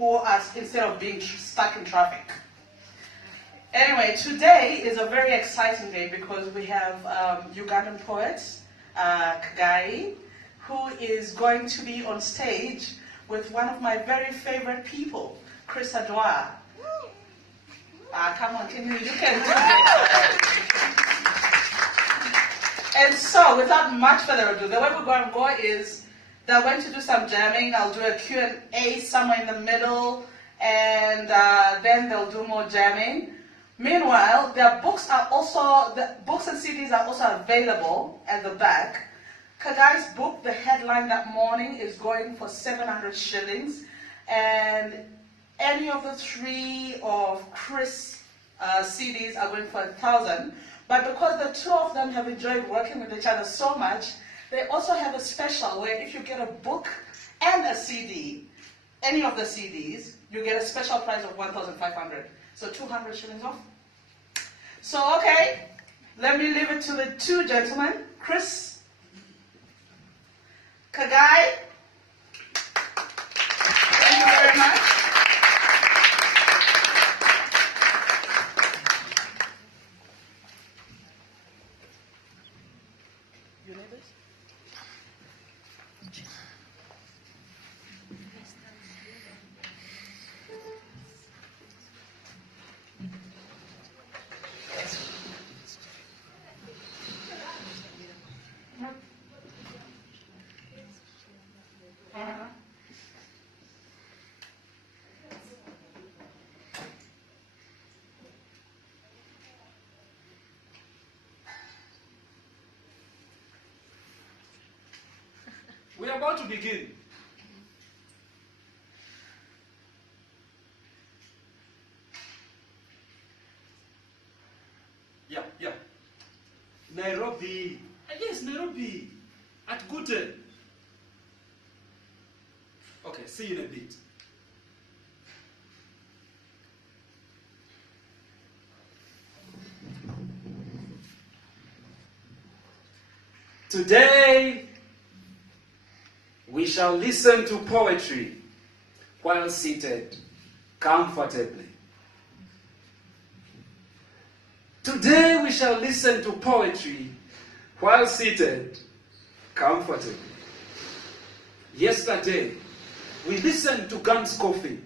who are, instead of being stuck in traffic. Anyway, today is a very exciting day because we have Ugandan poet Kagayi, who is going to be on stage with one of my very favorite people, Adwar. Come on, you can do it. And so, without much further ado, the way we're going to go is they're going to do some jamming. I'll do a Q&A somewhere in the middle, and then they'll do more jamming. Meanwhile, their books are also, the books and CDs are also available at the back. Kagayi's book, the headline that morning, is going for 700 shillings, and any of the three of Chris' CDs are going for 1,000. But because the two of them have enjoyed working with each other so much, they also have a special where if you get a book and a CD, any of the CDs, you get a special price of 1,500. So 200 shillings off. So, okay, let me leave it to the two gentlemen, Chris, Kagayi. Thank you very much. You need this? We are about to begin. Yeah. Nairobi. Yes, Nairobi. At Goethe. Okay, see you in a bit. Today, we shall listen to poetry while seated comfortably. Today we shall listen to poetry while seated comfortably. Yesterday, we listened to guns coughing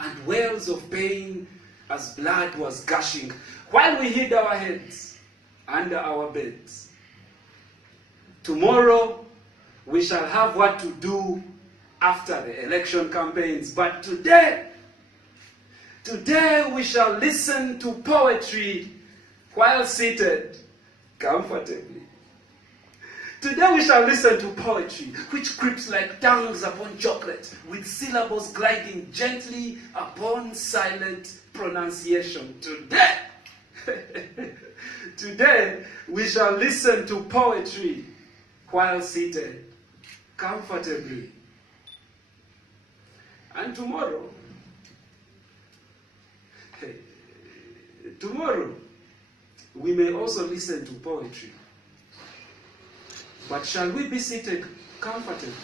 and wails of pain as blood was gushing while we hid our heads under our beds. Tomorrow, we shall have what to do after the election campaigns. But today we shall listen to poetry while seated comfortably. Today we shall listen to poetry which creeps like tongues upon chocolate, with syllables gliding gently upon silent pronunciation. Today we shall listen to poetry while seated comfortably. And tomorrow, we may also listen to poetry. But shall we be seated comfortably?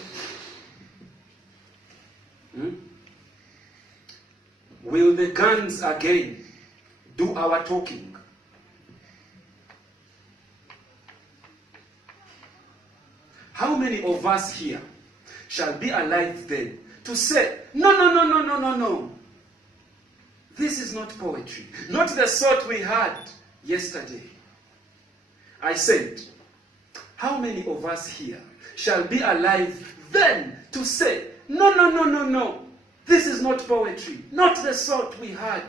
Will the guns again do our talking? How many of us here shall be alive then to say, no. This is not poetry, not the sort we had yesterday. I said, how many of us here shall be alive then to say, no. This is not poetry, not the sort we had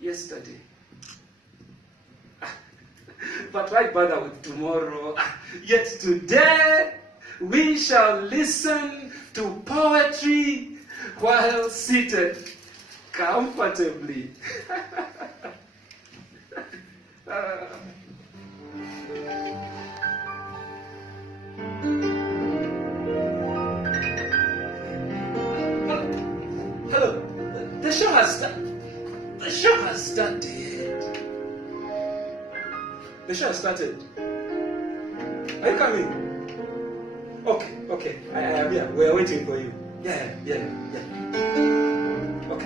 yesterday. But why bother with tomorrow? Yet today, we shall listen to poetry while seated comfortably. Hello. The show has started. The show has started. Are you coming? Okay. I am here. We are waiting for you. Yeah. Okay.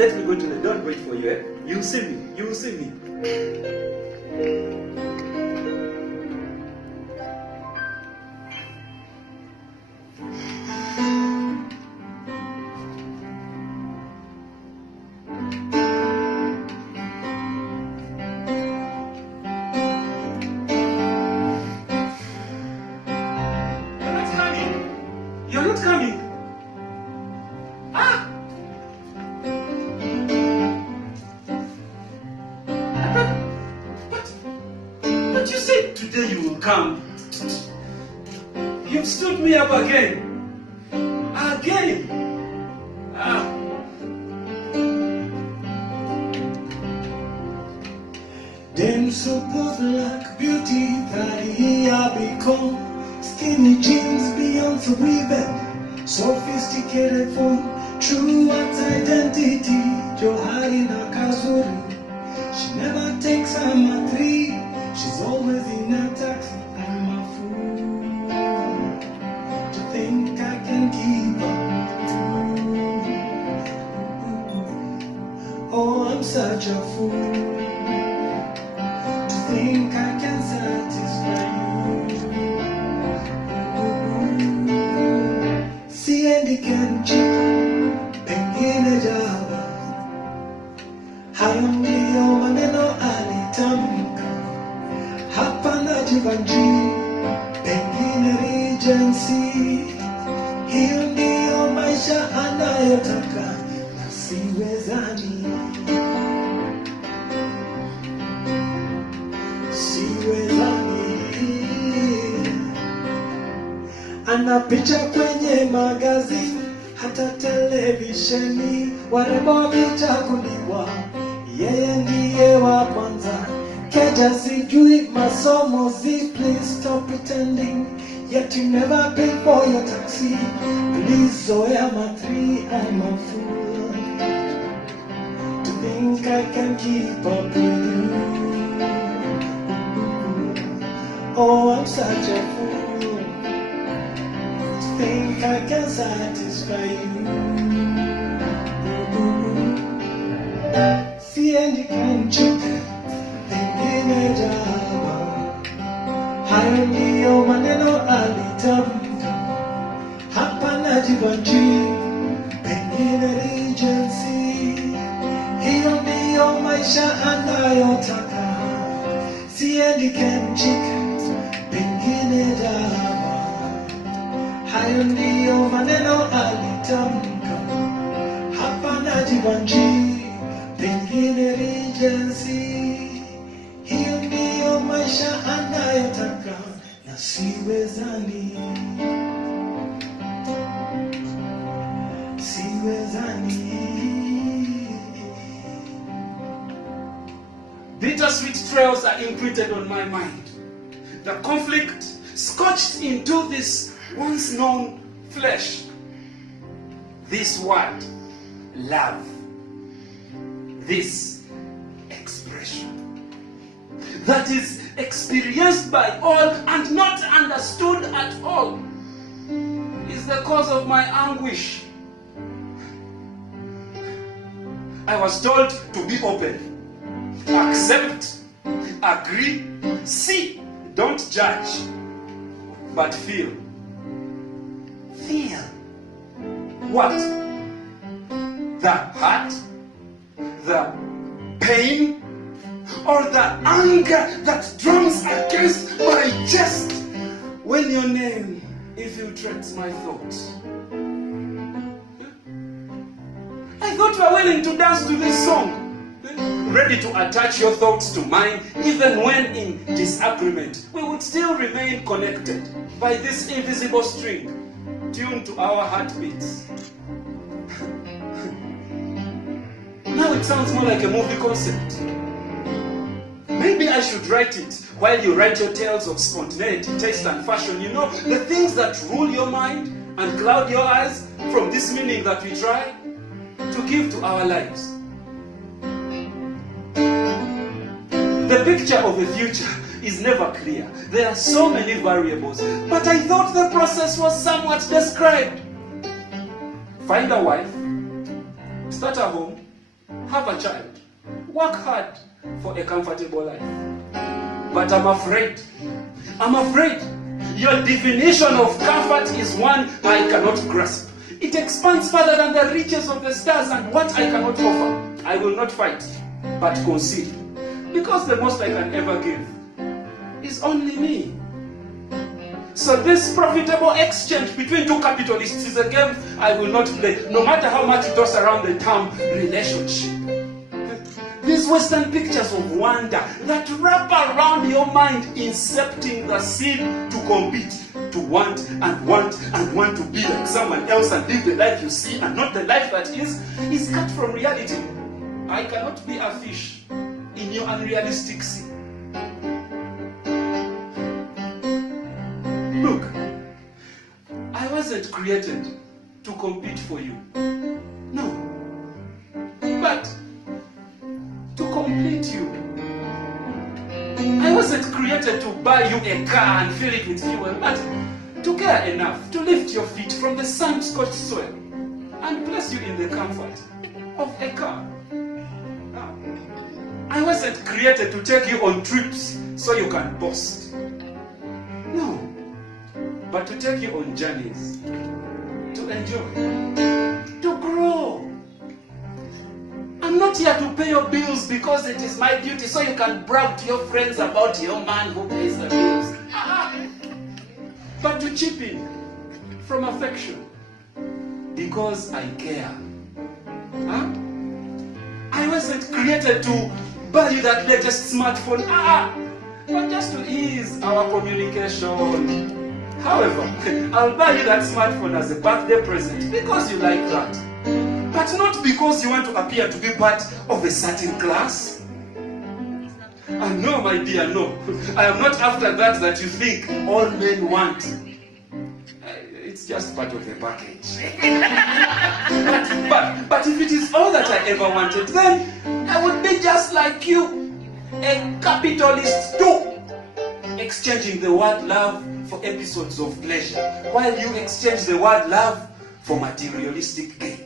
let me go to the door and wait for you. Eh? You will see me. You will see me. You're not coming. Ah! But you said today you will come. You've stood me up again. Again. Ah. Then so good like beauty that he had become. Skinny jeans beyond the weaving, sophisticated form, true at identity. Johari Nakazuri, she never takes a matri. She's always in a taxi. I'm a fool to think I can keep up. Oh, I'm such a fool to think I can satisfy you. Siendi kenchi, pengine java. Hayo ndiyo maneno alitamka. Hapa najivanji, pengine regency. Hiyo ndiyo maisha anayotaka, na siwezani. Ana picha kwenye magazini, hata televisheni, warembo wamechaguliwa, yeye ndiye wa kwanza. Keja sijui masomo please stop pretending, yet you never pay for your taxi. Please zoea matri, I'm a fool to think I can keep up with you. Oh, I'm such a fool. Think I can satisfy you. Siendi kanchi, pengine java. Hayo ndiyo maneno alitamka. Hapa najivanji, pengine regency. Hiyo ndiyo maisha anayotaka. Siendi kanchi, pengine java. Hayo ndiyo maneno alitamka. Hapa najivanji, pengine regency. Hiyo ndiyo maisha anayotaka, na siwezani. Siwezani. Bittersweet trails are imprinted on my mind. The conflict scorched into this once known flesh. This word, love. This expression that is experienced by all and not understood at all is the cause of my anguish. I was told to be open, accept, agree, see, don't judge, but feel. Feel. What? The hurt, the pain, or the anger that drums against my chest when your name infiltrates my thoughts. I thought you were willing to dance to this song, ready to attach your thoughts to mine, even when in disagreement we would still remain connected by this invisible string tuned to our heartbeats. Now it sounds more like a movie concept. Maybe I should write it while you write your tales of spontaneity, taste and fashion. You know, the things that rule your mind and cloud your eyes from this meaning that we try to give to our lives. The picture of the future is never clear. There are so many variables, but I thought the process was somewhat described. Find a wife, start a home, have a child, work hard for a comfortable life. But I'm afraid. Your definition of comfort is one I cannot grasp. It expands further than the riches of the stars, and what I cannot offer, I will not fight, but concede. Because the most I can ever give is only me. So this profitable exchange between two capitalists is a game I will not play, no matter how much it toss around the term relationship. These Western pictures of wonder that wrap around your mind, incepting the seed to compete, to want and want and want to be like someone else and live the life you see and not the life that is cut from reality. I cannot be a fish in your unrealistic sea. Look, I wasn't created to compete for you. No. But to complete you. I wasn't created to buy you a car and fill it with fuel, but to care enough to lift your feet from the sun-scorched soil and place you in the comfort of a car. I wasn't created to take you on trips so you can boast. No. But to take you on journeys, to enjoy, to grow. I'm not here to pay your bills because it is my duty so you can brag to your friends about your man who pays the bills. But to chip in from affection because I care. I wasn't created to buy you that latest smartphone. But just to ease our communication. However, I'll buy you that smartphone as a birthday present because you like that. But not because you want to appear to be part of a certain class. No, my dear, no. I am not after that you think all men want. It's just part of the package. but if it is all that I ever wanted, then I would be just like you, a capitalist too. Exchanging the word love for episodes of pleasure, while you exchange the word love for materialistic gain.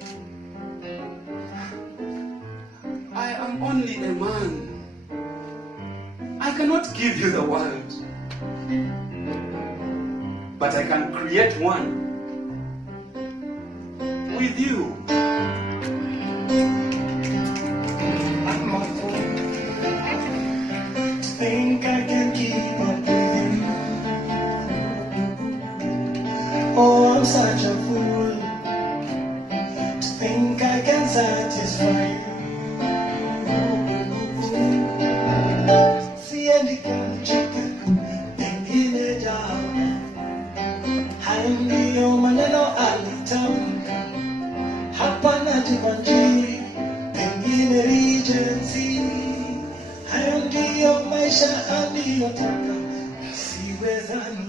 I am only a man. I cannot give you the world, but I can create one with you. I'm a fool to think I can keep up with you. Oh, I'm such a fool to think I can satisfy you. Siendi kanchika, pengine jama. Hayo ndiyo maneno alitamka. Hapana jivanjiri, pengine regency. Hayo ndiyo maisha aliyotaka. Siwezani.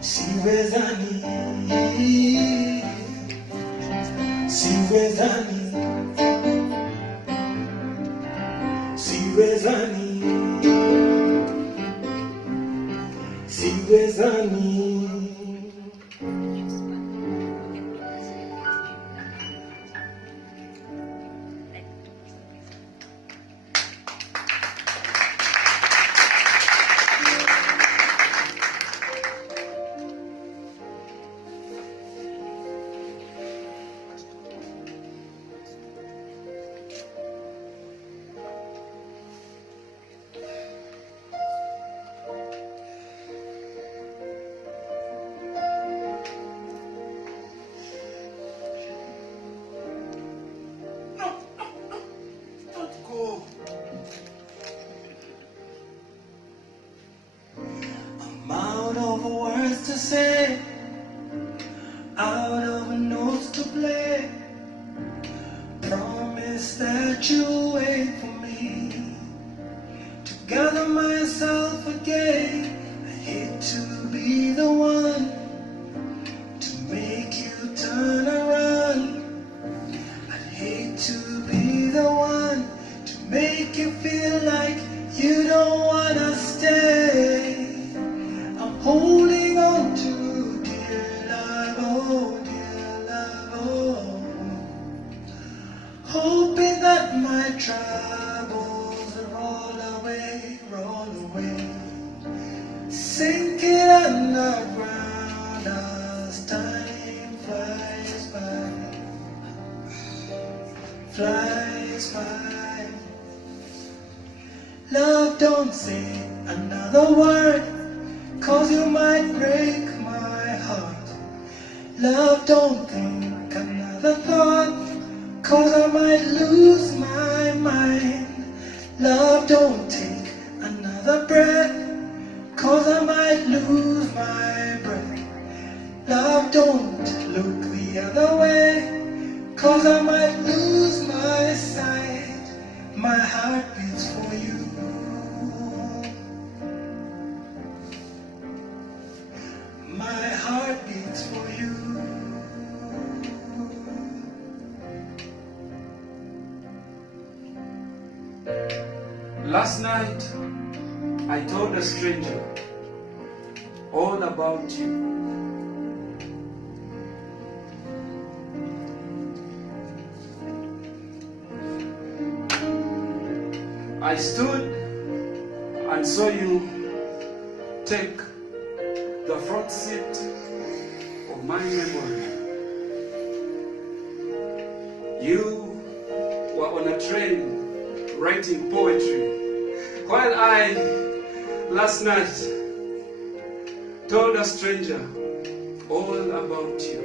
Siwezani, siwezani, siwezani, siwezani. To say, out of notes to play. Promise that you'll wait for me to gather myself again. I hate to be the one to make you turn around. I hate to be the one to make you feel like you don't wanna stay. I'm holding on to my troubles roll away, sinking underground as time flies by. Love, don't say another word, 'cause you might break my heart. Love, don't think another thought, 'cause I might lose my mind. Love, don't take another breath, 'cause I might lose my breath. Love, don't look the other way, 'cause I might lose my sight. My heart beats for you. My heart beats for you. Last night, I told a stranger all about you. I stood and saw you take the front seat of my memory. You were on a train writing poetry, while I, last night, told a stranger all about you.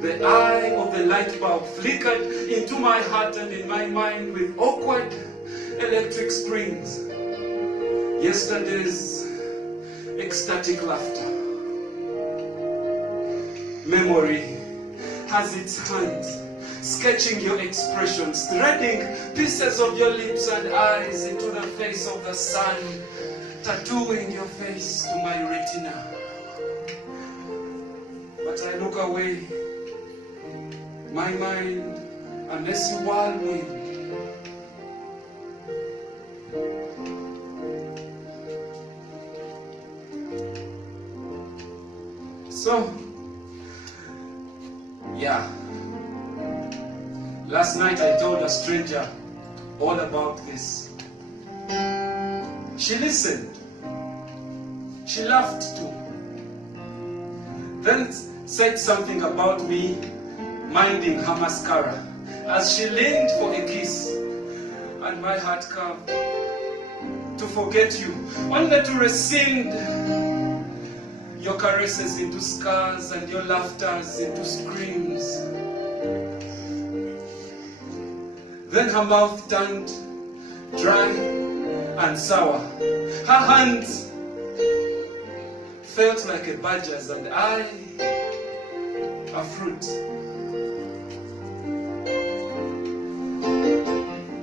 The eye of the light bulb flickered into my heart and in my mind with awkward electric springs. Yesterday's ecstatic laughter. Memory has its hands sketching your expressions, threading pieces of your lips and eyes into the face of the sun, tattooing your face to my retina. But I look away, my mind a messy whirlwind. So, yeah. Last night I told a stranger all about this. She listened. She laughed too. Then said something about me minding her mascara as she leaned for a kiss, and my heart caved to forget you, only to rescind your caresses into scars and your laughters into screams. Then her mouth turned dry and sour. Her hands felt like a badger's and I a fruit.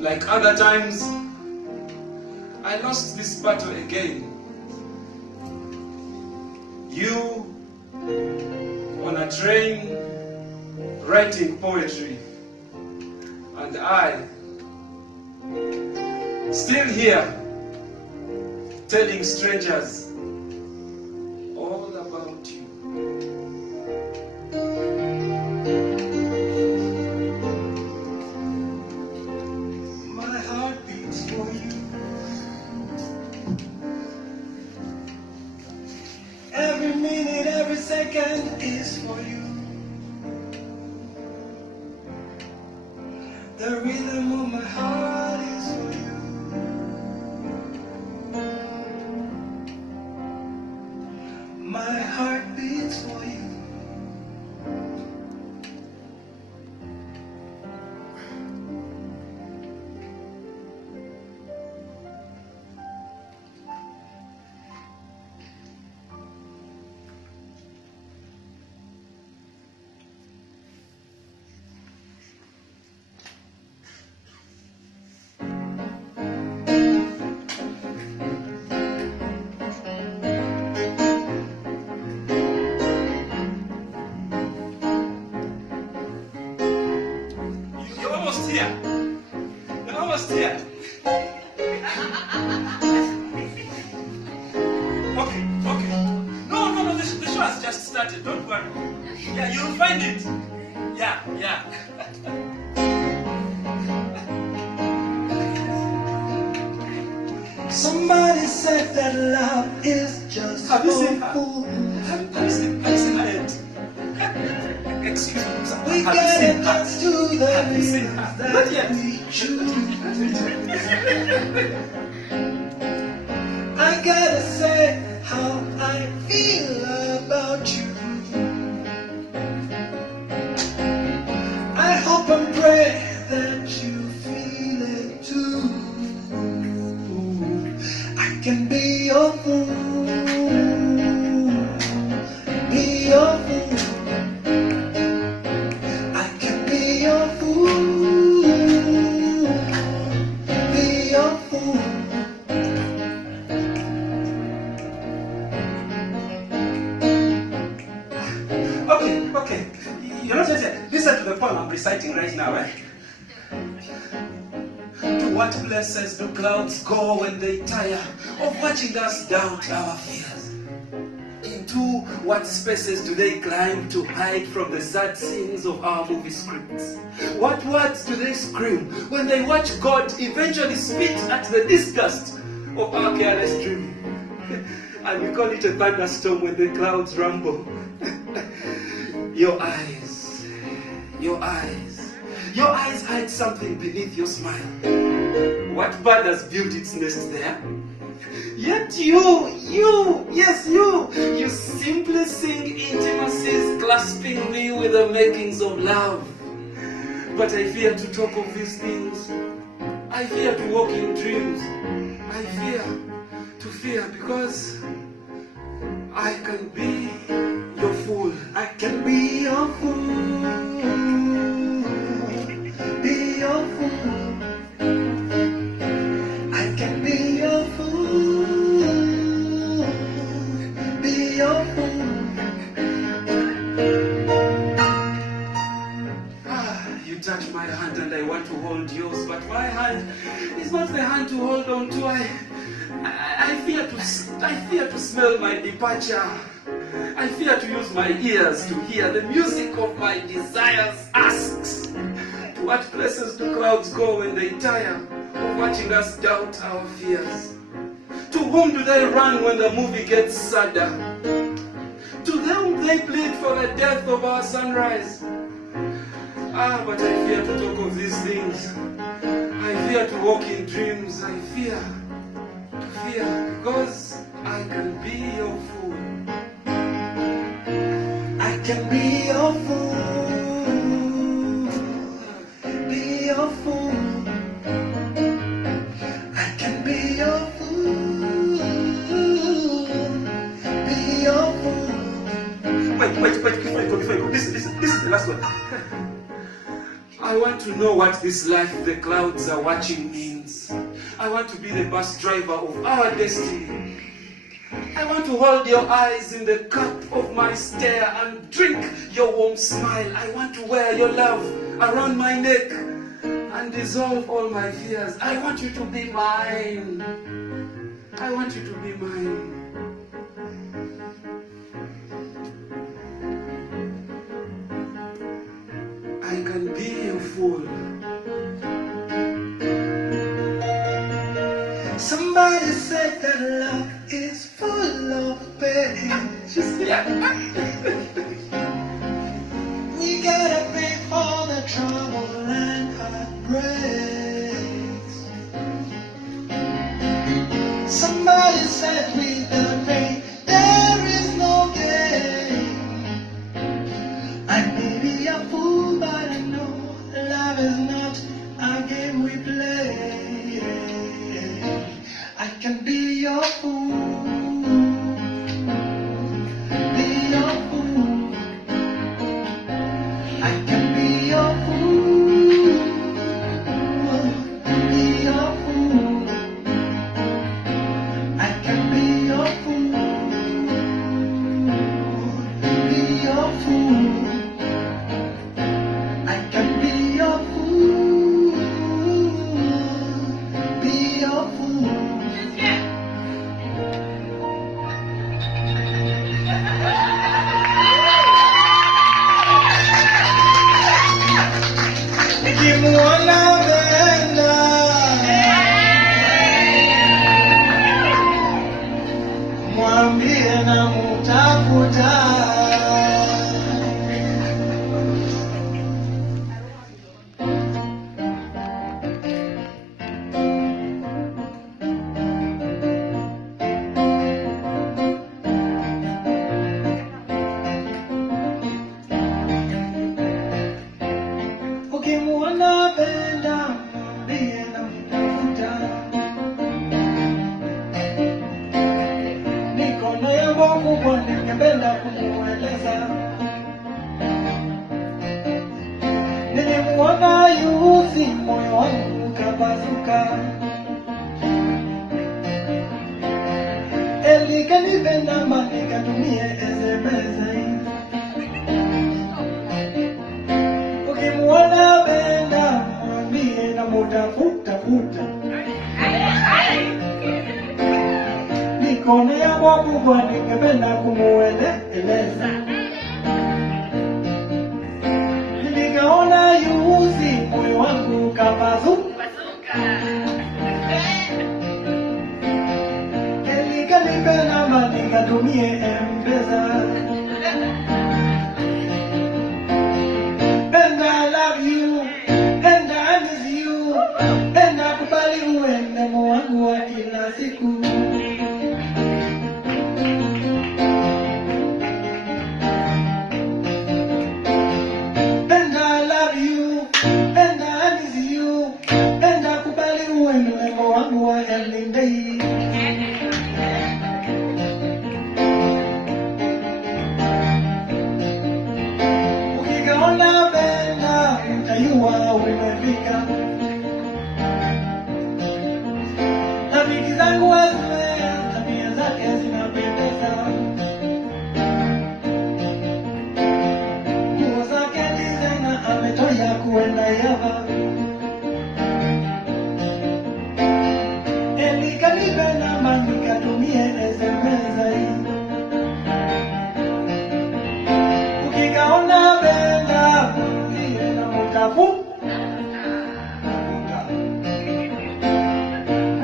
Like other times, I lost this battle again. You on a train writing poetry, and I still here telling strangers all about you. My heart beats for you. Every minute, every second is for you. The rhythm of my heart is for you. My heart beats for you. You're almost here. Okay. No, the show has just started. Don't worry. Yeah, you'll find it. Yeah. Yeah. Somebody said that love is just Have you for seen her? fools. Have you seen her yet? Excuse me, sir. We Have you gotta seen her? dance to the Have you seen rhythms her? that Not yet. we choose. I gotta say how I feel about you. I hope and pray that you feel it too. I can be your fool, be your fool. I can be your fool, be your fool. Okay. You're not yet. Listen to the poem I'm reciting right now, right? To what places do clouds go when they tire of watching us doubt our fears? Into what spaces do they climb to hide from the sad scenes of our movie scripts? What words do they scream when they watch God eventually spit at the disgust of our careless dream? And we call it a thunderstorm when the clouds rumble. Your eyes hide something beneath your smile. What bird has built its nest there? Yet you simply sing intimacies, clasping me with the makings of love. But I fear to talk of these things. I fear to walk in dreams. I fear because I can be your fool. I can be your fool, be your fool. I can be your fool, be your fool. You touch my hand and I want to hold yours, but my hand is not the hand to hold on to. I fear to smell my departure. I fear to use my ears to hear the music of my desires asks. To what places do clouds go when they tire of watching us doubt our fears? To whom do they run when the movie gets sadder? To them they plead for the death of our sunrise. But I fear to talk of these things. I fear to walk in dreams. I fear because I can be your fool. I can be your fool, be your fool. I can be your fool, be your fool. Wait, before you go. This is the last one. I want to know what this life the clouds are watching means. I want to be the bus driver of our destiny. I want to hold your eyes in the cup of my stare and drink your warm smile. I want to wear your love around my neck and dissolve all my fears. I want you to be mine. I want you to be mine. I can be your fool. Somebody said that love is full of pain. We gotta pay for the trouble and heartbreaks. Somebody said with the pain there is no gain. I may be a fool, but I know love is not a game we play. I can be your fool, be your fool. I can be your fool, be your fool. I can be your fool, be your fool. I can be your fool, be your fool. ukimwona yuzi moyo wangu kabazuka. Elikanipenda nikatumie SMS. Ukimwona Benda mwambie na mutafuta. Mikono ya Mungu ningependa kumueleza. Nikaona yuzi moyo wangu kabazuka. Elikanipenda nikatumie M-Pesa. Benda I love you, Benda I miss you, Benda kubali uende wangu wa kila siku. Benda I love you, Benda I miss you, Benda kubali uende wangu wa every day. Ukikaona Benda utajua umefika. Rafiki zangu wazoea tabia zake zinapendeza. Nguo zake designer ametoya kuenda Yava. Elikanipenda nikatumie SMS. Ukikaona Benda mwambie na mutafuta.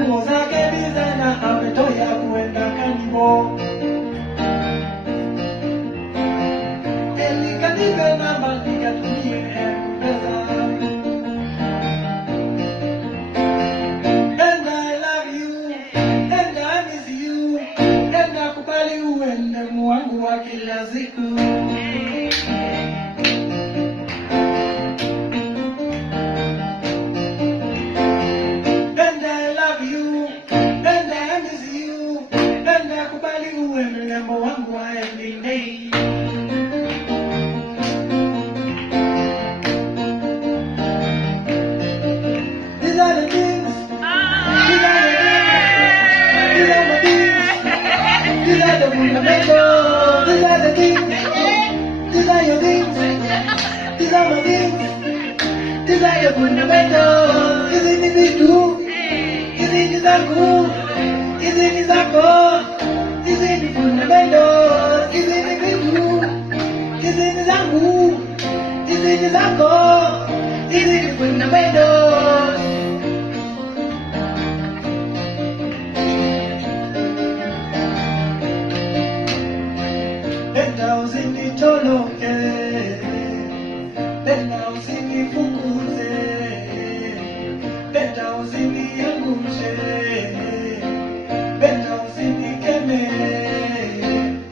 Nguo zake designer ametoya kuenda Kanibo. Elikanipenda nikatumie M-Pesa. Benda I love you, Benda I miss you, Benda kubali uende wangu wa kila siku. Benda I love you, Benda I miss you, Benda kubali uende wangu wa every day. These are the things, these are the things, these are the things, these are the fundamentals, these are the things, these are your things, these are my things, these are your fundamentals. Hizi ni vitu, hizi ni zangu, hizi ni zako, hizi ni fundamentals. Hizi ni vitu, hizi ni zangu, hizi ni zako, hizi ni fundamentals. Benda usinitoroke, Benda usinifukuze, Benda usiniangushe, Benda usinikeme.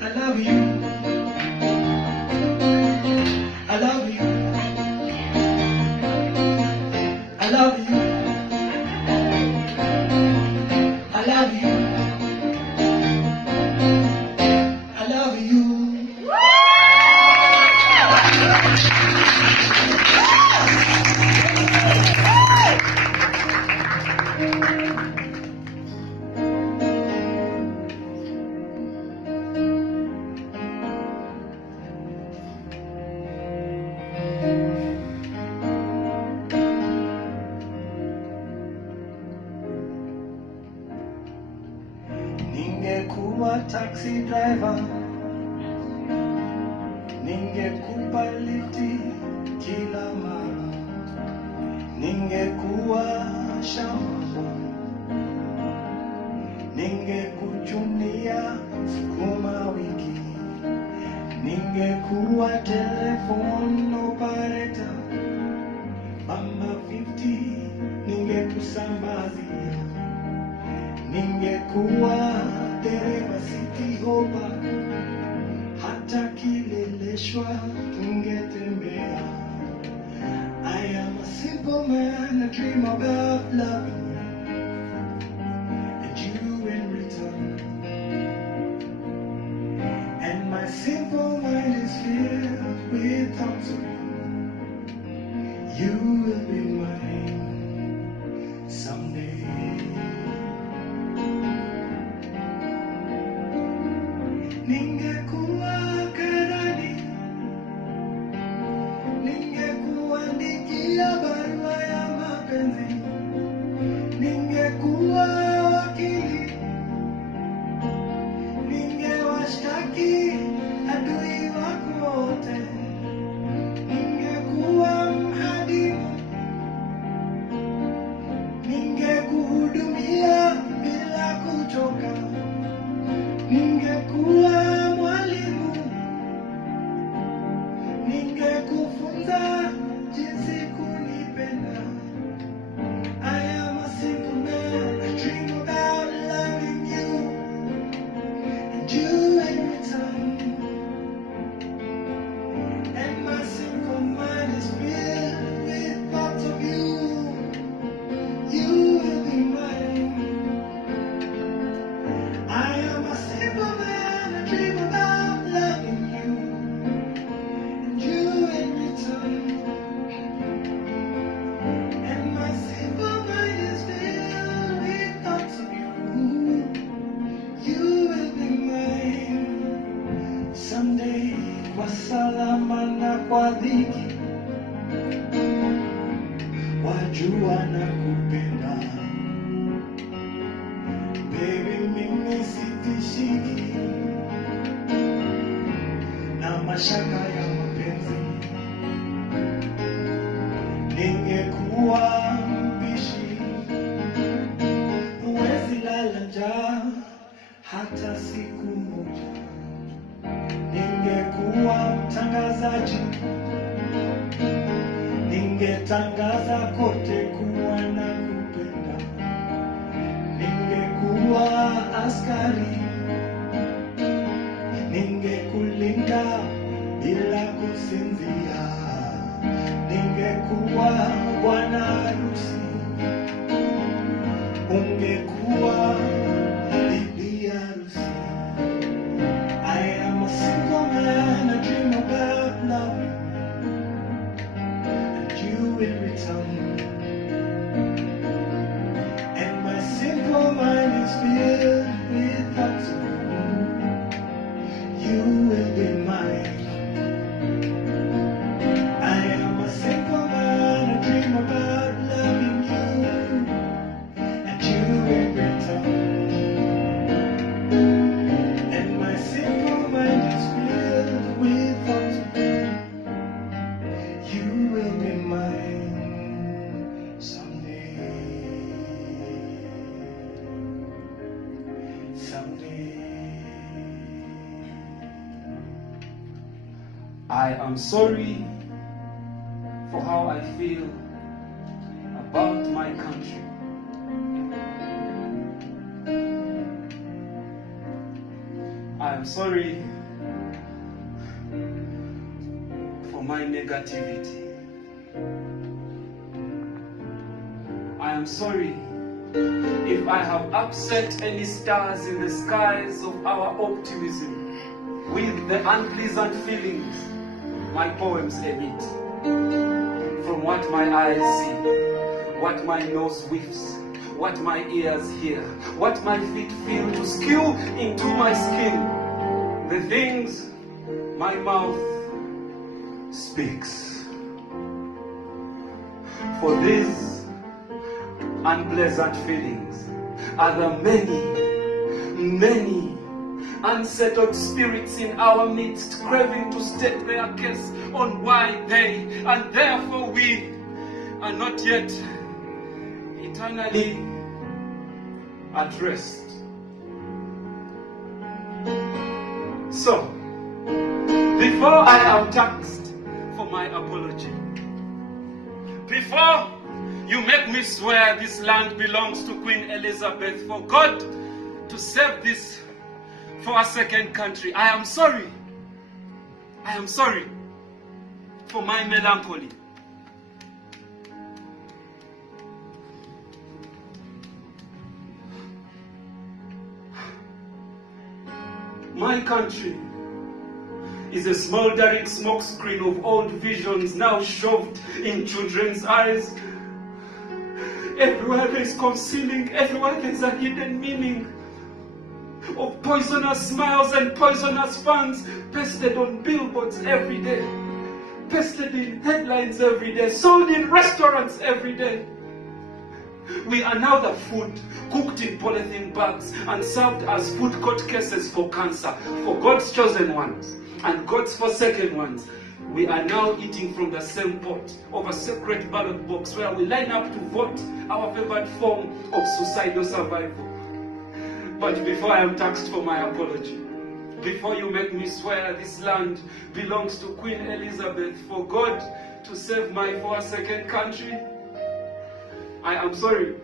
I love you, I love you, I love you, I love you, I love you. Ningekuwa taxi driver, ningekupa lifti kila mara. Ningekuwa shamba, ningekuchunia sukuma wiki. Ningekuwa telephone operator, mama 50 ningekusambazia. Ningekuwa dereva city hopper, hata kileleshwa tungetembea. I am a simple man, a dream about loving you, and you in return. And my simple mind is filled with thoughts of you. You kwa salama na kwa dhiki, wajua na kupenda. Baby, mimi sitishiki na mashaka ya mapenzi. Ningekuwa mbishi, huwezi lala njaa hata siku moja. Ningekuwa mtangazaji, ningetangaza kote kuwa na kupenda. Ningekuwa askari, ningekulinda bila kusinzia. Ningekuwa bwana harusi, ungekuwa bibi harusi. I am a single man, I dream about love, and you will return. And my simple mind is filled with thoughts of you. You will be mine. I am a simple man, I dream about loving you, and you will return. And my simple mind is filled with thoughts of you. You will be mine someday. Someday. I am sorry for how I feel about my country. I am sorry for my negativity. I am sorry if I have upset any stars in the skies of our optimism with the unpleasant feelings my poems emit. From what my eyes see, what my nose whiffs, what my ears hear, what my feet feel to skew into my skin, the things my mouth speaks. For these unpleasant feelings are the many unsettled spirits in our midst, craving to state their case on why they, and therefore we, are not yet eternally at rest. So, before I am taxed for my apology, before you make me swear this land belongs to Queen Elizabeth for God to save this for a second country, I am sorry. I am sorry for my melancholy. My country is a smoldering smokescreen of old visions now shoved in children's eyes. Everywhere there is concealing, everywhere there is a hidden meaning of poisonous smiles and poisonous fans pasted on billboards every day, pasted in headlines every day, sold in restaurants every day. We are now the food cooked in polythene bags and served as food court cases for cancer, for God's chosen ones and God's forsaken ones. We are now eating from the same pot of a separate ballot box where we line up to vote our favored form of suicidal survival. But before I am taxed for my apology, before you make me swear this land belongs to Queen Elizabeth for God to save my forsaken country, I am sorry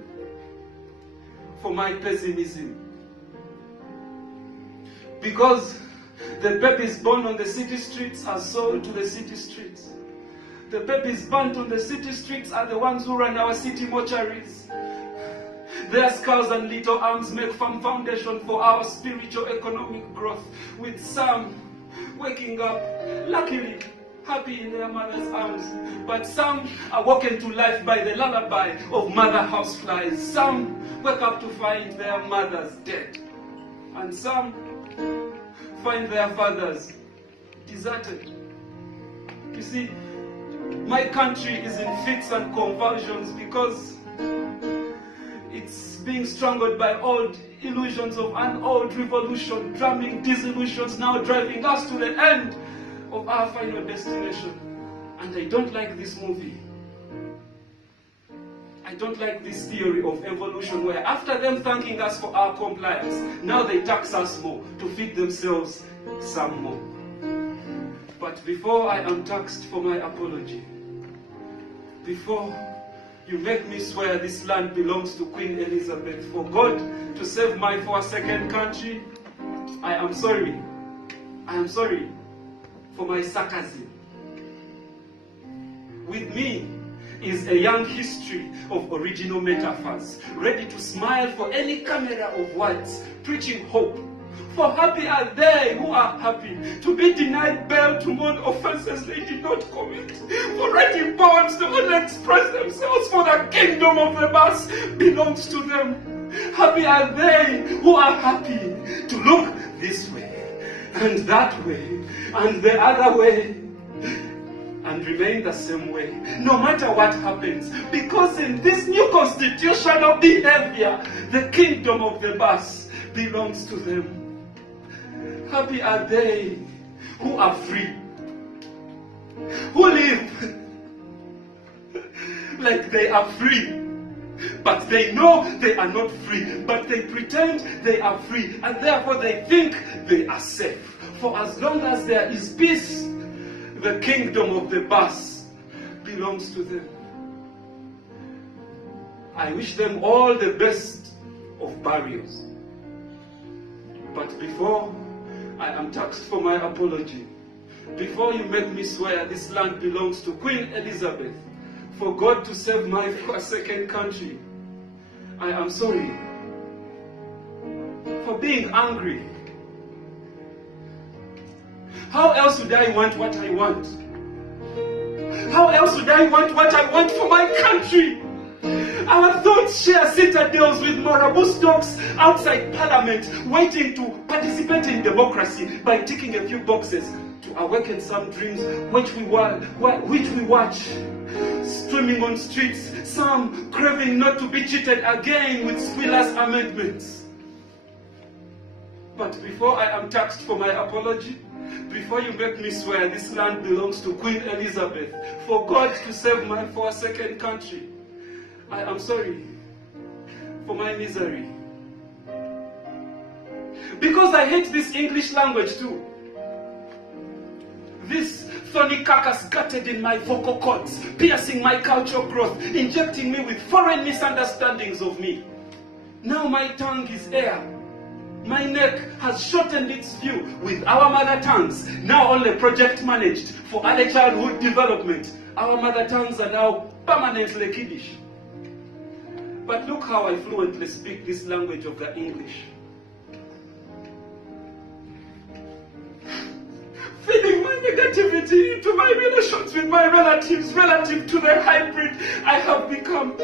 for my pessimism. Because the babies born on the city streets are sold to the city streets. The babies burnt on the city streets are the ones who run our city mortuaries. Their skulls and little arms make firm foundation for our spiritual economic growth, with some waking up, luckily, happy in their mother's arms. But some are woken to life by the lullaby of mother houseflies. Some wake up to find their mothers dead. And some find their fathers deserted. You see, my country is in fits and convulsions because it's being strangled by old illusions of an old revolution, drumming disillusions, now driving us to the end of our final destination. And I don't like this movie. I don't like this theory of evolution where after them thanking us for our compliance, now they tax us more to feed themselves some more. But before I am taxed for my apology, before you make me swear this land belongs to Queen Elizabeth, for God to save my Forsaken country, I am sorry. I am sorry for my sarcasm. With me is a young history of original metaphors, ready to smile for any camera of words, preaching hope. For happy are they who are happy, to be denied bail to mourn offenses they did not commit, for writing poems to only express themselves, for the kingdom of the bus belongs to them. Happy are they who are happy to look this way, and that way, and the other way, and remain the same way, no matter what happens, because in this new constitutional behavior, the kingdom of the bus belongs to them. Happy are they who are free, who live like they are free, but they know they are not free, but they pretend they are free, and therefore they think they are safe. For as long as there is peace, the kingdom of the bus belongs to them. I wish them all the best of burials. But before I am taxed for my apology, before you make me swear this land belongs to Queen Elizabeth, for God to save my Forsaken country, I am sorry for being angry. How else would I want what I want? How else would I want what I want for my country? Our thoughts share citadels with Marabou dogs outside Parliament, waiting to participate in democracy by ticking a few boxes to awaken some dreams which we watch streaming on streets, some craving not to be cheated again with squealers amendments. But before I am taxed for my apology, before you make me swear this land belongs to Queen Elizabeth, for God to save my Forsaken country, I am sorry for my misery. Because I hate this English language too. This thorny carcass gutted in my vocal cords, piercing my cultural growth, injecting me with foreign misunderstandings of me. Now my tongue is air. My neck has shortened its view with our mother tongues, now only project managed for early childhood development. Our mother tongues are now permanently kiddish. But look how I fluently speak this language of the English. Feeding my negativity into my relations with my relatives relative to the hybrid I have become.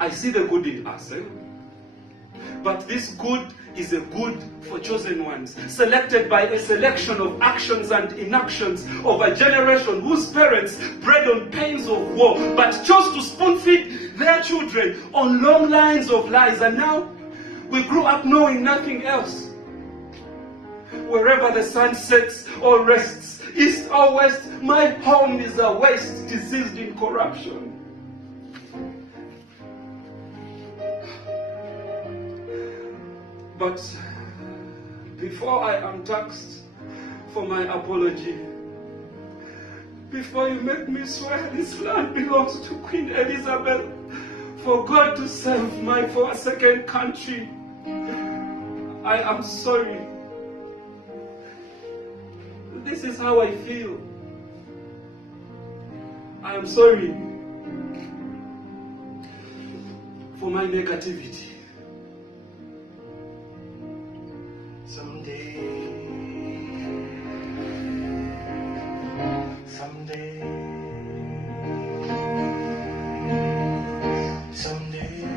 I see the good in us, but this good is a good for chosen ones, selected by a selection of actions and inactions of a generation whose parents bred on pains of war, but chose to spoon-feed their children on long lines of lies, and now we grew up knowing nothing else. Wherever the sun sets or rests, east or west, my home is a waste diseased in corruption. But before I am taxed for my apology, before you make me swear this land belongs to Queen Elizabeth, for God to save my Forsaken country, I am sorry. This is how I feel. I am sorry for my negativity. Someday, someday, someday,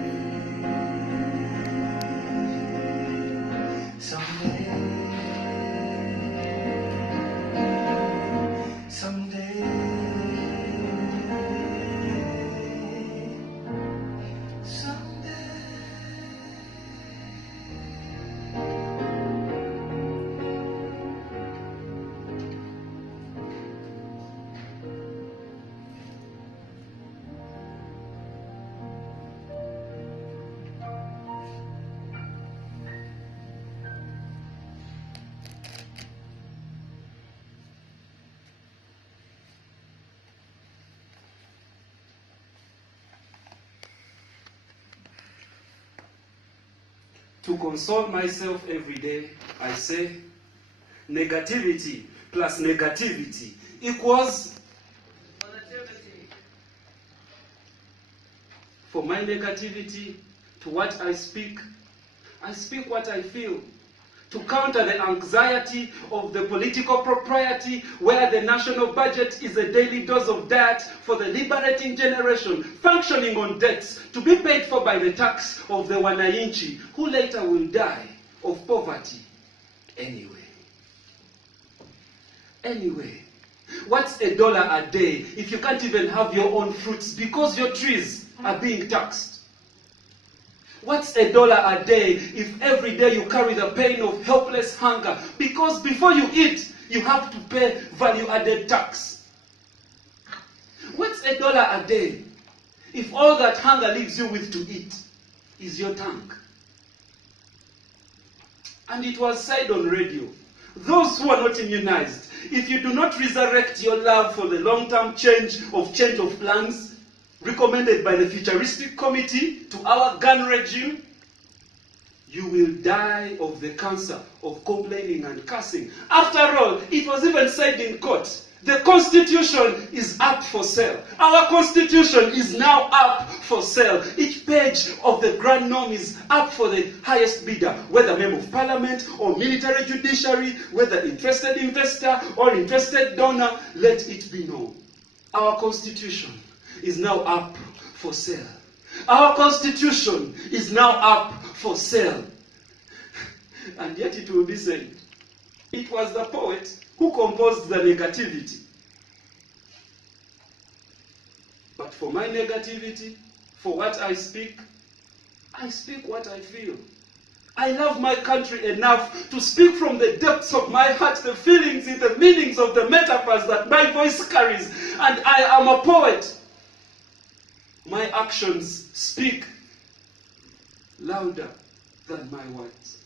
To console myself every day, I say, negativity plus negativity equals Positivity. for my negativity to what I speak what I feel. To counter the anxiety of the political propriety where the national budget is a daily dose of diet for the liberating generation, functioning on debts to be paid for by the tax of the wananchi, who later will die of poverty. Anyway, what's $1 a day if you can't even have your own fruits because your trees are being taxed? What's $1 a day if every day you carry the pain of helpless hunger because before you eat, you have to pay value-added tax? What's $1 a day if all that hunger leaves you with to eat is your tank? And it was said on radio, those who are not immunized, if you do not resurrect your love for the long-term change of plans recommended by the Futuristic Committee to our gun regime, you will die of the cancer of complaining and cursing. After all, it was even said in court, the Constitution is up for sale. Our Constitution is now up for sale. Each page of the Grand Norm is up for the highest bidder, whether Member of Parliament or military judiciary, whether interested investor or interested donor, let it be known. Our Constitution is now up for sale. Our Constitution is now up for sale. And yet it will be said, it was the poet who composed the negativity. But for my negativity, for what I speak what I feel. I love my country enough to speak from the depths of my heart the feelings and the meanings of the metaphors that my voice carries. And I am a poet. My actions speak louder than my words.